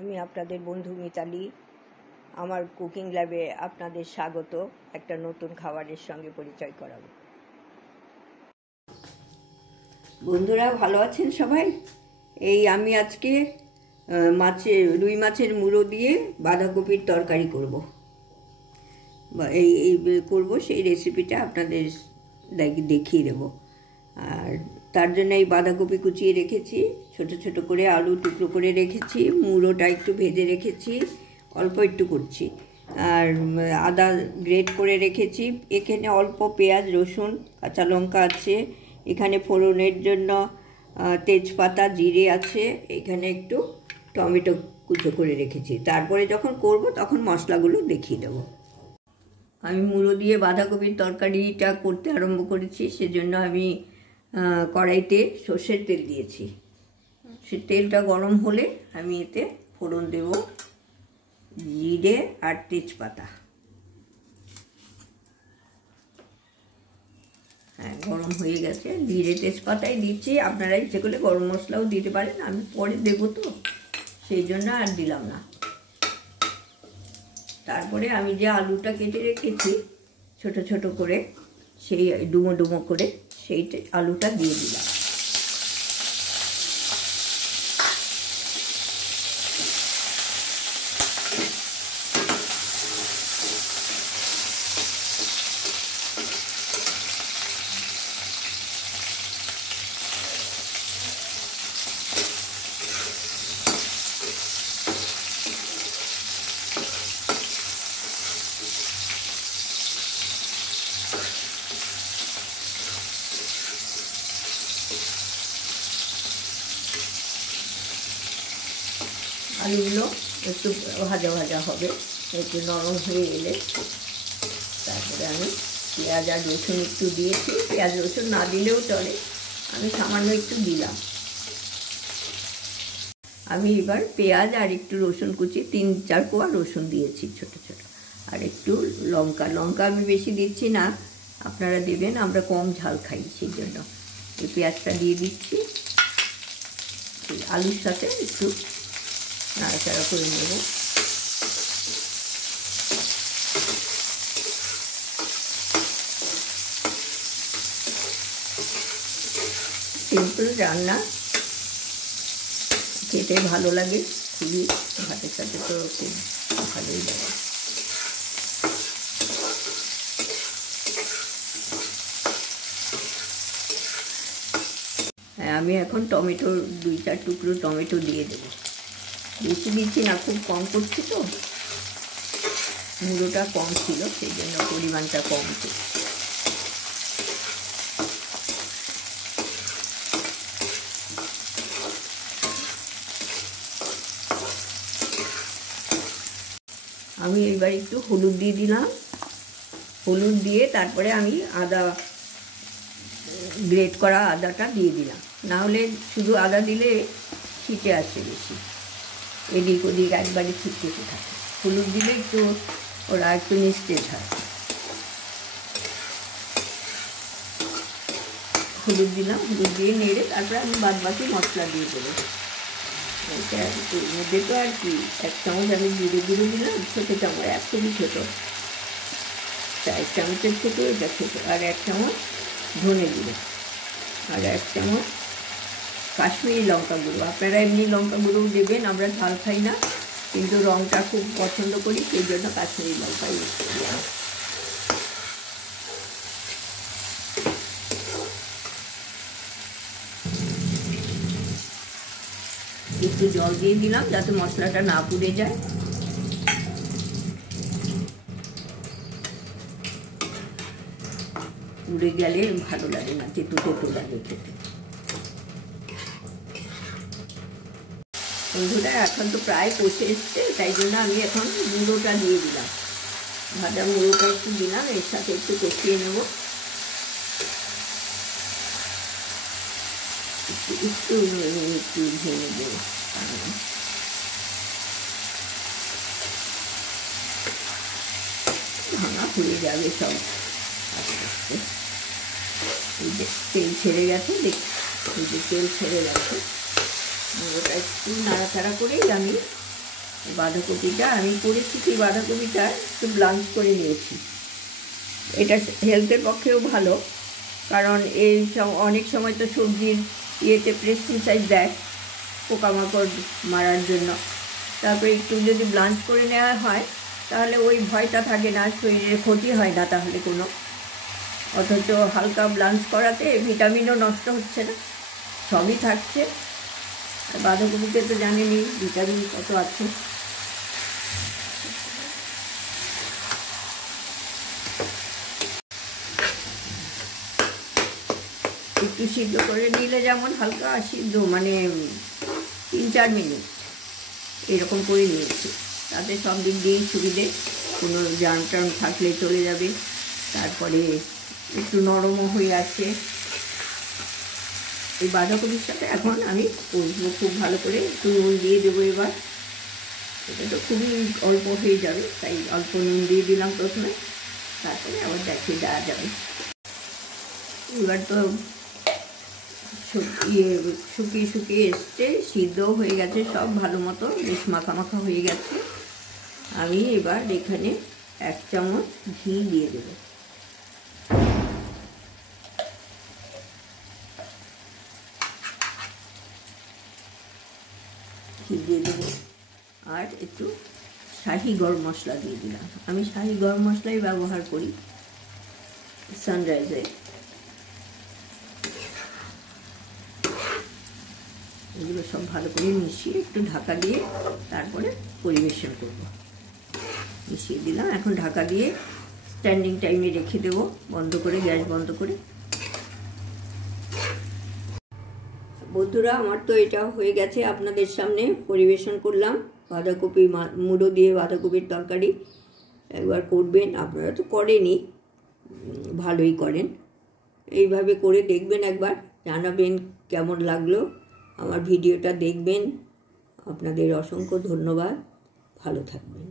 আমি আপনাদের বন্ধু মিতালি। আমার কুকিং ল্যাবে আপনাদের স্বাগত। একটা নতুন খাবারের সঙ্গে পরিচয় করাবো। বন্ধুরা ভালো আছেন সবাই? এই আমি আজকে রুই মাছের মুড়ো দিয়ে বাঁধাকপির তরকারি করব। এই করব, সেই রেসিপিটা আপনাদের দেখিয়ে দেবো। আর তার জন্য এই বাঁধাকপি কুচিয়ে রেখেছি, ছোট ছোট করে আলু টুকরো করে রেখেছি, মুড়োটা একটু ভেজে রেখেছি, অল্প একটু করছি, আর আদা গ্রেট করে রেখেছি। এখানে অল্প পেঁয়াজ রসুন কাঁচা লঙ্কা আছে, এখানে ফোড়নের জন্য তেজপাতা জিরে আছে, এখানে একটু টমেটো কুচো করে রেখেছি। তারপরে যখন করব তখন মশলাগুলো দেখিয়ে দেবো। আমি মুড়ো দিয়ে বাঁধাকপির তরকারিটা করতে আরম্ভ করেছি, সেজন্য আমি কড়াইতে সর্ষের তেল দিয়েছি। সে তেলটা গরম হলে আমি এতে ফোড়ন দেব জিরে আর তেজপাতা। হ্যাঁ, গরম হয়ে গেছে। জিরে তেজপাতাই দিচ্ছি, আপনারা ইচ্ছে করলে গরম মশলাও দিতে পারেন, আমি পরে দেবো তো সেই জন্য আর দিলাম না। তারপরে আমি যে আলুটা কেটে রেখেছি ছোট ছোট করে, সেই ডুমো ডুমো করে সেই আলুটা দিয়ে দিলাম। আলুগুলো একটু ভাজা ভাজা হবে, একটু নরম হয়ে এলে তারপরে আমি পেঁয়াজ আর রসুন একটু দিয়েছি। পেঁয়াজ রসুন না দিলেও চলে, আমি সামান্য একটু দিলাম। আমি এবার পেঁয়াজ আর একটু রসুন কুচি 3-4 কোয়া রসুন দিয়েছি ছোট ছোট, আর একটু লঙ্কা আমি বেশি দিচ্ছি না, আপনারা দেবেন, আমরা কম ঝাল খাই সেই জন্য। এই পেঁয়াজটা দিয়ে দিচ্ছি, আলুর সাথে একটু নাড়াচাড়া করে নেব। সিম্পল রান্না, খেতে ভালো লাগে খুবই, ভাতের সাথে তো খুব ভালোই লাগে। হ্যাঁ, আমি এখন টমেটো 2-4 টুকরো টমেটো দিয়ে দেবো। বেশি দিচ্ছি না, খুব কম করছি তো, মুড়োটা কম ছিল সেই জন্য পরিমাণটা কম ছিল। আমি এবার একটু হলুদ দিয়ে দিলাম, হলুদ দিয়ে তারপরে আমি আদা গ্রেট করা আদাটা দিয়ে দিলাম, না হলে শুধু আদা দিলে ছিটে আসে বেশি, এদিক ওদিক একবারে ছিটতে থাকে। হলুদ দিলে একটু ওরা একটু নিস্তেজ হয়। হলুদ দিলাম, হলুদ দিয়ে নেড়ে তারপরে আমি বাদবাকি মশলা দিয়ে দেবো। এটা এর মধ্যে তো আর কি 1 চামচ আমি জিরে গুঁড়ো দিলাম, ছোটো চামচ, একদমই ছোটো, 4 চামচের থেকে এটা ছোটো, আর 1 চামচ ধনে গুঁড়ো, আর 1 চামচ কাশ্মীরি লঙ্কা গুঁড়ো। আপনারা এমনি লঙ্কা গুঁড়োও দেবেন, আমরা ঝাল খাই না কিন্তু রঙটা খুব পছন্দ করি, সেই জন্য কাশ্মীরি লঙ্কা ইউজ করি। একটু জল দিয়ে দিলাম যাতে মশলাটা না পুড়ে যায়। পুড়ে গেলে ভালো লাগে না, তেতো তেতো লাগে খেতে। বন্ধুরা এখন তো প্রায় কষে এসছে, তাই জন্য আমি এখন মুড়োটা দিয়ে দিলাম, ভাজা মুড়োটা একটু দিলাম, এর সাথে একটু কষিয়ে নেব। একটু ভেঙে দেবো, ভাঙা হয়ে যাবে সব আস্তে আস্তে। এই যে তেল ছেড়ে গেছে, এই যে তেল ছেড়ে গেছে, ওটা একটু নাড়াচাড়া করেই আমি বাঁধাকপিটা আমি করেছি কি, বাঁধাকপিটা একটু ব্লাঞ্চ করে নিয়েছি। এটা হেলথের পক্ষেও ভালো, কারণ এই অনেক সময় তো সবজির ইয়েতে পেস্টিসাইড দেয় পোকামাকড় মারার জন্য। তারপরে একটু যদি ব্লাঞ্চ করে নেওয়া হয় তাহলে ওই ভয়টা থাকে না, শরীরের ক্ষতি হয় না তাহলে কোনো। অথচ হালকা ব্লাঞ্চ করাতে ভিটামিনও নষ্ট হচ্ছে না, সবই থাকছে। বাঁধাকপিতে তো জানেনই ভিটামিন কত আছে। একটু সিদ্ধ করে নিলে যেমন হালকা সিদ্ধ, মানে 3-4 মিনিট এরকম করে নিয়েছি, তাতে সব দিক দিয়েই সুবিধে, কোনো জার্ম টার্ম থাকলে চলে যাবে। তারপরে একটু নরমও হয়ে আছে। এই বাঁধাকপির সাথে এখন আমি কষবো খুব ভালো করে, একটু নুন দিয়ে দেবো এবার। এটা তো খুবই অল্প হয়ে যাবে, তাই অল্প নুন দিয়ে দিলাম প্রথমে, তারপরে আবার দেখিয়ে দেওয়া যাবে। এবার তো শুকিয়ে শুকিয়ে এসছে, সিদ্ধও হয়ে গেছে সব ভালো মতো, বেশ মাখা মাখা হয়ে গেছে। আমি এবার এখানে 1 চামচ ঘি দিয়ে দেব। ঘি দিয়ে দেবো আর একটু শাহি গরম মশলা দিয়ে দিলাম। আমি শাহি গরম মশলাই ব্যবহার করি সানরাইজে। এগুলো সব ভালো করে মিশিয়ে একটু ঢাকা দিয়ে তারপরে পরিবেশন করব। মিশিয়ে দিলাম, এখন ঢাকা দিয়ে স্ট্যান্ডিং টাইমে রেখে দেবো, বন্ধ করে, গ্যাস বন্ধ করে। বন্ধুরা, আমার তো এটা হয়ে গেছে, আপনাদের সামনে পরিবেশন করলাম বাঁধাকপি মুড়ো দিয়ে বাঁধাকপির তরকারি। একবার করবেন, আপনারা তো করেনই, ভালোই করেন। এইভাবে করে দেখবেন, একবার জানাবেন কেমন লাগলো। আমার ভিডিওটা দেখবেন। আপনাদের অসংখ্য ধন্যবাদ, ভালো থাকবেন।